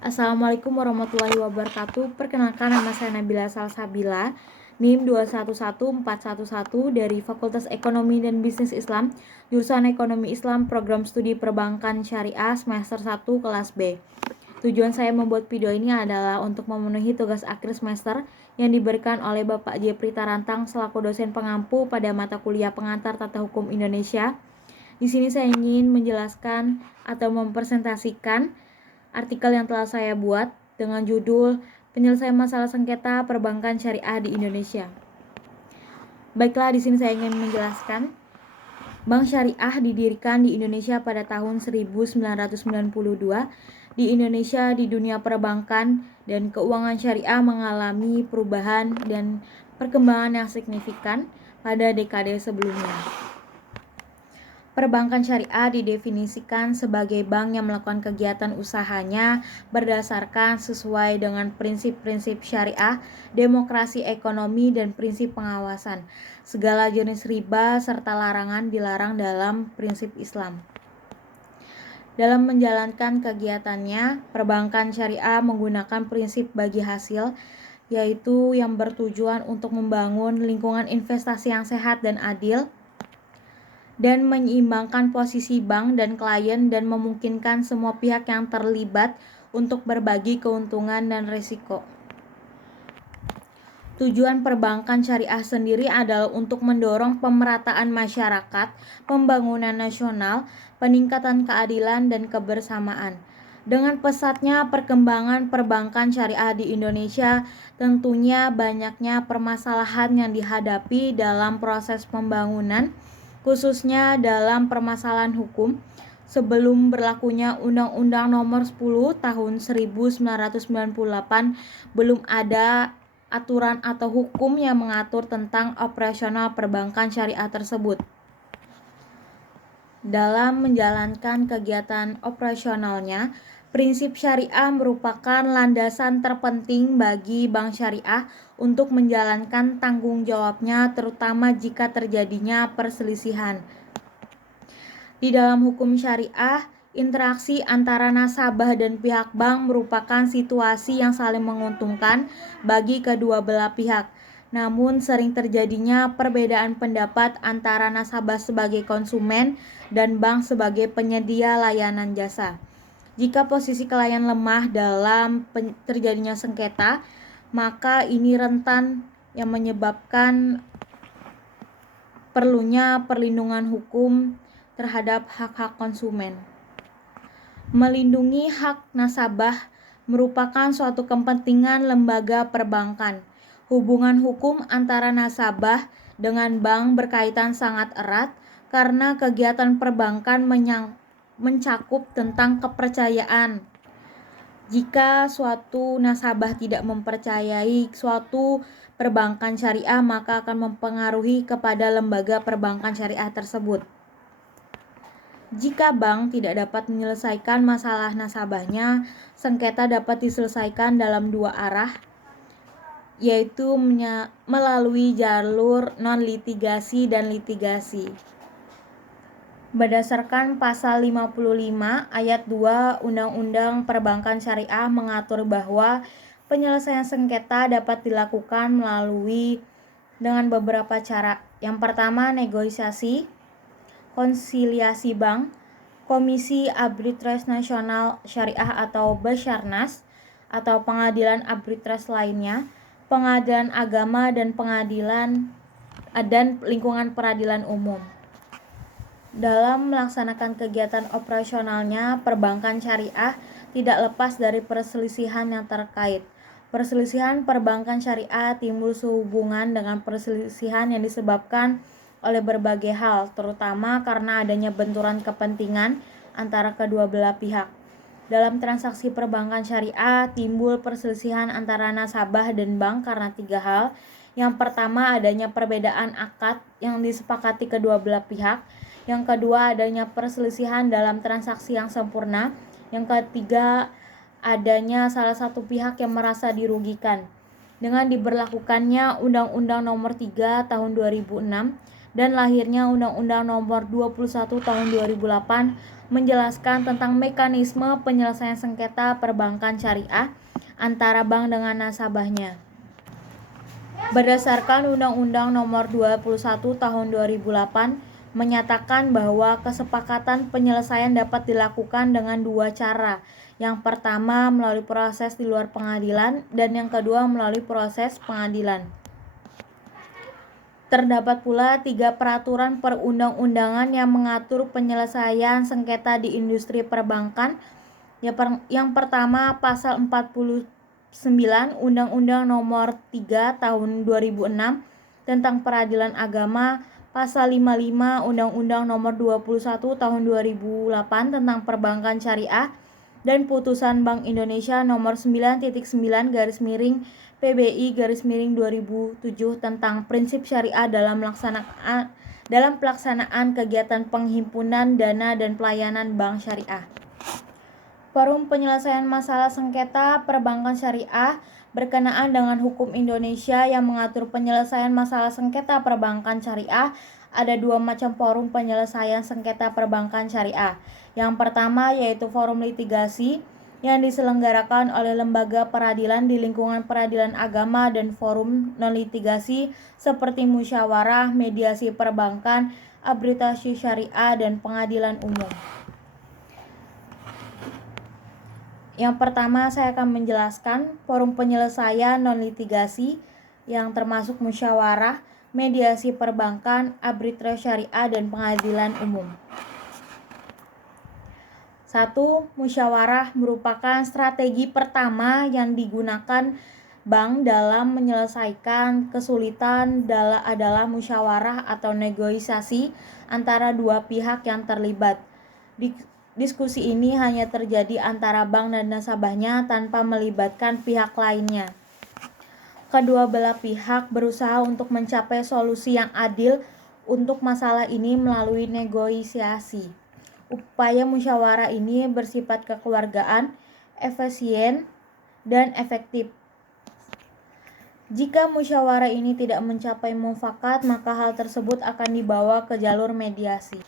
Assalamualaikum warahmatullahi wabarakatuh. Perkenalkan, nama saya Nabila Salsabila, NIM 211411 dari Fakultas Ekonomi dan Bisnis Islam, jurusan Ekonomi Islam, Program Studi Perbankan Syariah semester 1 kelas B. Tujuan saya membuat video ini adalah untuk memenuhi tugas akhir semester yang diberikan oleh Bapak Jepri Tarantang selaku dosen pengampu pada mata kuliah pengantar Tata Hukum Indonesia. Di sini saya ingin menjelaskan atau mempresentasikan artikel yang telah saya buat dengan judul Penyelesaian Masalah Sengketa Perbankan Syariah di Indonesia. Baiklah, di sini saya ingin menjelaskan Bank Syariah didirikan di Indonesia pada tahun 1992. Di Indonesia, di dunia perbankan dan keuangan syariah mengalami perubahan dan perkembangan yang signifikan pada dekade sebelumnya. Perbankan syariah didefinisikan sebagai bank yang melakukan kegiatan usahanya berdasarkan sesuai dengan prinsip-prinsip syariah, demokrasi ekonomi, dan prinsip pengawasan. Segala jenis riba serta larangan dilarang dalam prinsip Islam. Dalam menjalankan kegiatannya, perbankan syariah menggunakan prinsip bagi hasil, yaitu yang bertujuan untuk membangun lingkungan investasi yang sehat dan adil, dan menyeimbangkan posisi bank dan klien dan memungkinkan semua pihak yang terlibat untuk berbagi keuntungan dan risiko. Tujuan perbankan syariah sendiri adalah untuk mendorong pemerataan masyarakat, pembangunan nasional, peningkatan keadilan dan kebersamaan. Dengan pesatnya perkembangan perbankan syariah di Indonesia, tentunya banyaknya permasalahan yang dihadapi dalam proses pembangunan, khususnya dalam permasalahan hukum. Sebelum berlakunya Undang-Undang Nomor 10 Tahun 1998, belum ada aturan atau hukum yang mengatur tentang operasional perbankan syariah tersebut. Dalam menjalankan kegiatan operasionalnya, prinsip syariah merupakan landasan terpenting bagi bank syariah untuk menjalankan tanggung jawabnya, terutama jika terjadinya perselisihan. Di dalam hukum syariah, interaksi antara nasabah dan pihak bank merupakan situasi yang saling menguntungkan bagi kedua belah pihak. Namun sering terjadinya perbedaan pendapat antara nasabah sebagai konsumen dan bank sebagai penyedia layanan jasa. Jika posisi klien lemah dalam terjadinya sengketa, maka ini rentan yang menyebabkan perlunya perlindungan hukum terhadap hak-hak konsumen. Melindungi hak nasabah merupakan suatu kepentingan lembaga perbankan. Hubungan hukum antara nasabah dengan bank berkaitan sangat erat karena kegiatan perbankan mencakup tentang kepercayaan. Jika suatu nasabah tidak mempercayai suatu perbankan syariah, maka akan mempengaruhi kepada lembaga perbankan syariah tersebut. Jika bank tidak dapat menyelesaikan masalah nasabahnya, sengketa dapat diselesaikan dalam dua arah, yaitu melalui jalur non-litigasi dan litigasi. Berdasarkan pasal 55 ayat 2 Undang-Undang Perbankan Syariah mengatur bahwa penyelesaian sengketa dapat dilakukan melalui dengan beberapa cara. Yang pertama, negosiasi, konsiliasi bank, Komisi Arbitrase Nasional Syariah atau Basarnas, atau pengadilan arbitrase lainnya, pengadilan agama dan pengadilan dan lingkungan peradilan umum. Dalam melaksanakan kegiatan operasionalnya, perbankan syariah tidak lepas dari perselisihan yang terkait. Perselisihan perbankan syariah timbul sehubungan dengan perselisihan yang disebabkan oleh berbagai hal, terutama karena adanya benturan kepentingan antara kedua belah pihak. Dalam transaksi perbankan syariah timbul perselisihan antara nasabah dan bank karena tiga hal. Yang pertama, adanya perbedaan akad yang disepakati kedua belah pihak. Yang kedua, adanya perselisihan dalam transaksi yang sempurna. Yang ketiga, adanya salah satu pihak yang merasa dirugikan. Dengan diberlakukannya Undang-Undang Nomor 3 Tahun 2006 dan lahirnya Undang-Undang Nomor 21 Tahun 2008 menjelaskan tentang mekanisme penyelesaian sengketa perbankan syariah antara bank dengan nasabahnya. Berdasarkan Undang-Undang Nomor 21 Tahun 2008 menyatakan bahwa kesepakatan penyelesaian dapat dilakukan dengan dua cara. Yang pertama melalui proses di luar pengadilan dan yang kedua melalui proses pengadilan. Terdapat pula 3 peraturan perundang-undangan yang mengatur penyelesaian sengketa di industri perbankan. Yang pertama pasal 49 Undang-Undang Nomor 3 Tahun 2006 tentang Peradilan Agama, pasal 55 Undang-Undang Nomor 21 Tahun 2008 tentang Perbankan Syariah, dan putusan Bank Indonesia Nomor 9.9-PBI-2007 tentang prinsip syariah dalam pelaksanaan kegiatan penghimpunan dana dan pelayanan bank syariah. Forum penyelesaian masalah sengketa perbankan syariah berkenaan dengan hukum Indonesia yang mengatur penyelesaian masalah sengketa perbankan syariah. Ada 2 macam forum penyelesaian sengketa perbankan syariah. Yang pertama yaitu forum litigasi yang diselenggarakan oleh lembaga peradilan di lingkungan peradilan agama dan forum non-litigasi seperti musyawarah, mediasi perbankan, arbitrase syariah, dan pengadilan umum. Yang pertama saya akan menjelaskan forum penyelesaian non-litigasi yang termasuk musyawarah, mediasi perbankan, arbitrase syariah, dan pengadilan umum. 1. Musyawarah merupakan strategi pertama yang digunakan bank dalam menyelesaikan kesulitan adalah musyawarah atau negosiasi antara dua pihak yang terlibat. Diskusi ini hanya terjadi antara bank dan nasabahnya tanpa melibatkan pihak lainnya. Kedua belah pihak berusaha untuk mencapai solusi yang adil untuk masalah ini melalui negosiasi. Upaya musyawarah ini bersifat kekeluargaan, efisien, dan efektif. Jika musyawarah ini tidak mencapai mufakat, maka hal tersebut akan dibawa ke jalur mediasi.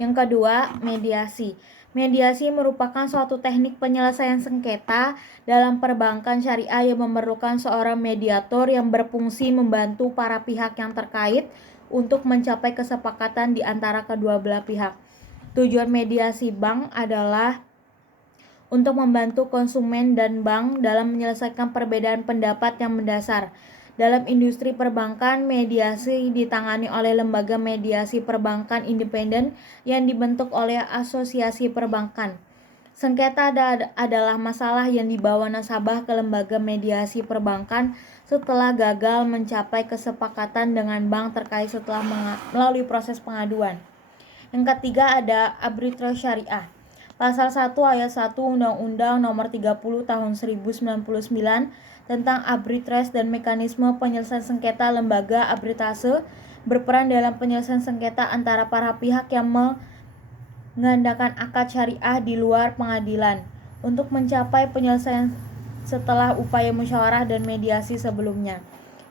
Yang kedua, mediasi. Mediasi merupakan suatu teknik penyelesaian sengketa dalam perbankan syariah yang memerlukan seorang mediator yang berfungsi membantu para pihak yang terkait untuk mencapai kesepakatan di antara kedua belah pihak. Tujuan mediasi bank adalah untuk membantu konsumen dan bank dalam menyelesaikan perbedaan pendapat yang mendasar. Dalam industri perbankan, mediasi ditangani oleh lembaga mediasi perbankan independen yang dibentuk oleh asosiasi perbankan. Sengketa adalah masalah yang dibawa nasabah ke lembaga mediasi perbankan setelah gagal mencapai kesepakatan dengan bank terkait setelah melalui proses pengaduan. Yang ketiga ada arbitrase syariah. Pasal 1 ayat 1 Undang-Undang Nomor 30 Tahun 1099 tentang arbitrase dan mekanisme penyelesaian sengketa. Lembaga arbitrase berperan dalam penyelesaian sengketa antara para pihak yang mengadakan akad syariah di luar pengadilan untuk mencapai penyelesaian setelah upaya musyawarah dan mediasi sebelumnya.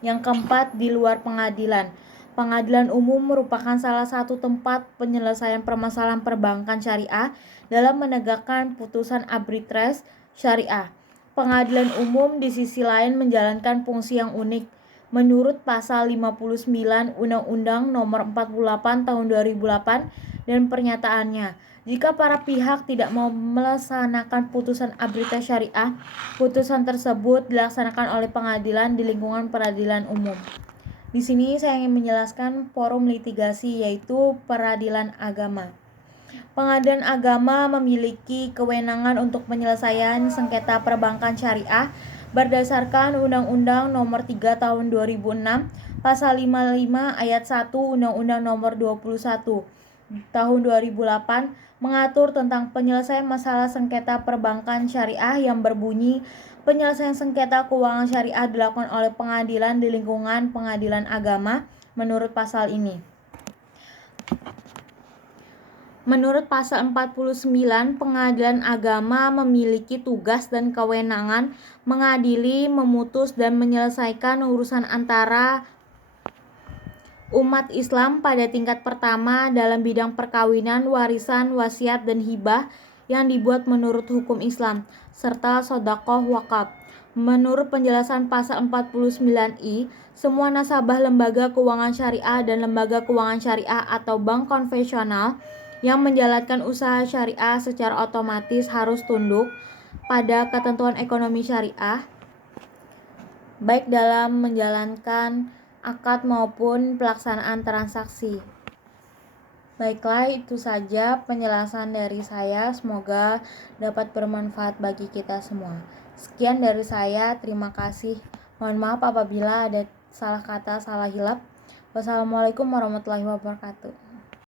Yang keempat, di luar pengadilan. Pengadilan umum merupakan salah satu tempat penyelesaian permasalahan perbankan syariah dalam menegakkan putusan arbitrase syariah. Pengadilan umum di sisi lain menjalankan fungsi yang unik. Menurut pasal 59 Undang-Undang Nomor 48 Tahun 2008 dan pernyataannya, jika para pihak tidak mau melaksanakan putusan arbitrase syariah, putusan tersebut dilaksanakan oleh pengadilan di lingkungan peradilan umum. Di sini saya ingin menjelaskan forum litigasi yaitu peradilan agama. Pengadilan agama memiliki kewenangan untuk penyelesaian sengketa perbankan syariah berdasarkan Undang-Undang Nomor 3 Tahun 2006, Pasal 55 Ayat 1 Undang-Undang Nomor 21 Tahun 2008 mengatur tentang penyelesaian masalah sengketa perbankan syariah yang berbunyi, penyelesaian sengketa keuangan syariah dilakukan oleh pengadilan di lingkungan pengadilan agama menurut pasal ini. Menurut pasal 49, pengadilan agama memiliki tugas dan kewenangan mengadili, memutus, dan menyelesaikan urusan antara umat Islam pada tingkat pertama dalam bidang perkawinan, warisan, wasiat, dan hibah yang dibuat menurut hukum Islam, serta sodakoh wakaf. Menurut penjelasan pasal 49I, semua nasabah lembaga keuangan syariah dan lembaga keuangan syariah atau bank konvensional yang menjalankan usaha syariah secara otomatis harus tunduk pada ketentuan ekonomi syariah, baik dalam menjalankan akad maupun pelaksanaan transaksi. Baiklah, itu saja penjelasan dari saya. Semoga dapat bermanfaat bagi kita semua. Sekian dari saya, terima kasih. Mohon maaf apabila ada salah kata, salah hilap. Wassalamualaikum warahmatullahi wabarakatuh.